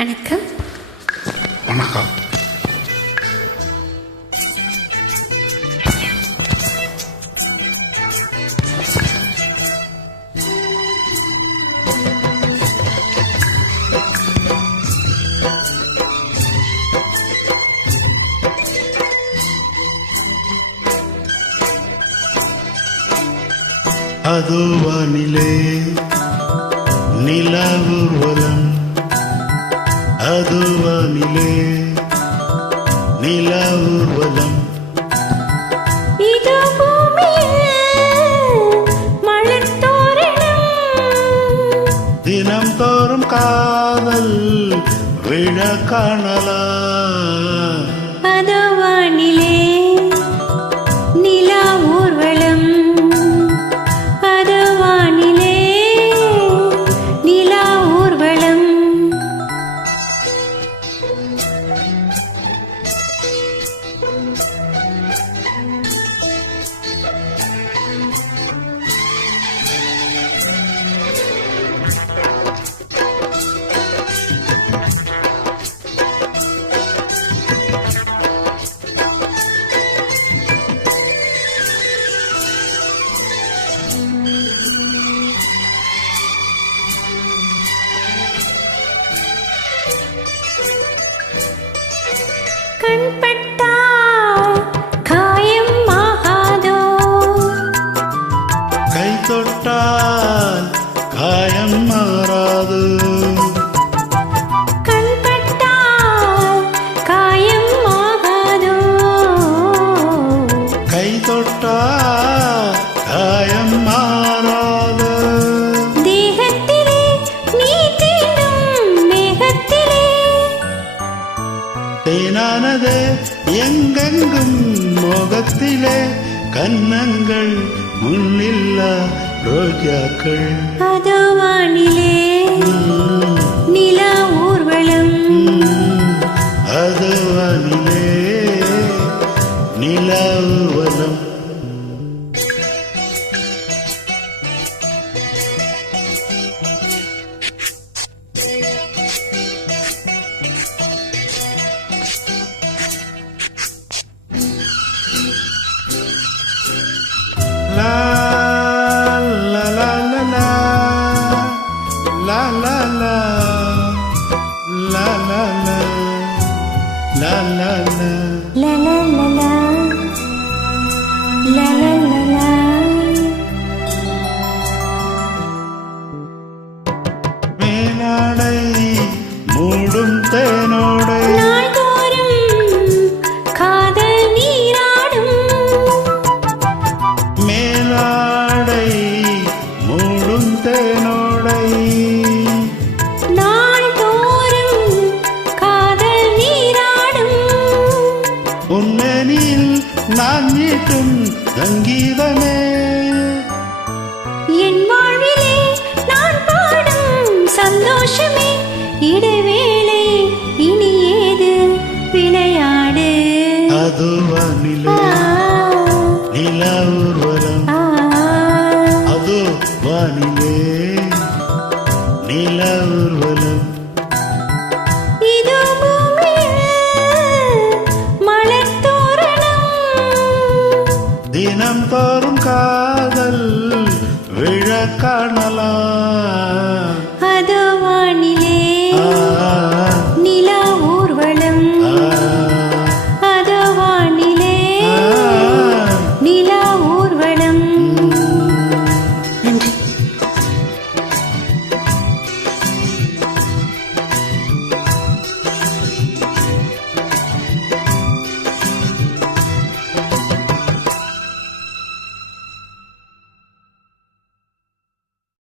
வணக்கம். வணக்கம். அதோ வானிலே நிலா ஊர்வலம், அதோ வானிலே நிலா ஊர்வலம், இதோ பூமியில் மலர் தோரணம், தினம் தோறும் காதல் விழா காணலாம். அதோ வானிலே நிலா ஊர்வலம், அதோ வானிலே நிலா ஊர்வலம். கண்பட்டால் காயம் ஆகாதோ, கை தொட்டால் காயம் மாறாது, கண்பட்டால் காயம் ஆகாதோ, கை தொட்டால் காயம் மாறாது. தேகத்திலே நீ தீண்டும் மேகத்திலே, தேனானது எங்கெங்கும் மோகத்திலே, கன்னங்கள் முன்னில்லா ரோஜாக்கள். அதோ வானிலே நிலா ஊர்வலம், அது வானிலே நிலா ஊர்வலம். La la la la la la la la la la la la la la. la la la la la la la la. மேலாடை மூடும் தேனோடை, நாள்தோறும் காதல் நீராடும், மேலாடை மூடும் தேனோடை, நாள்தோறும் காதல் நீராடும். உன்மேனில் நான் மீட்டும் சங்கீதமே, என் வாழ்விலே நான் பாடும் சந்தோஷமே, இடைவே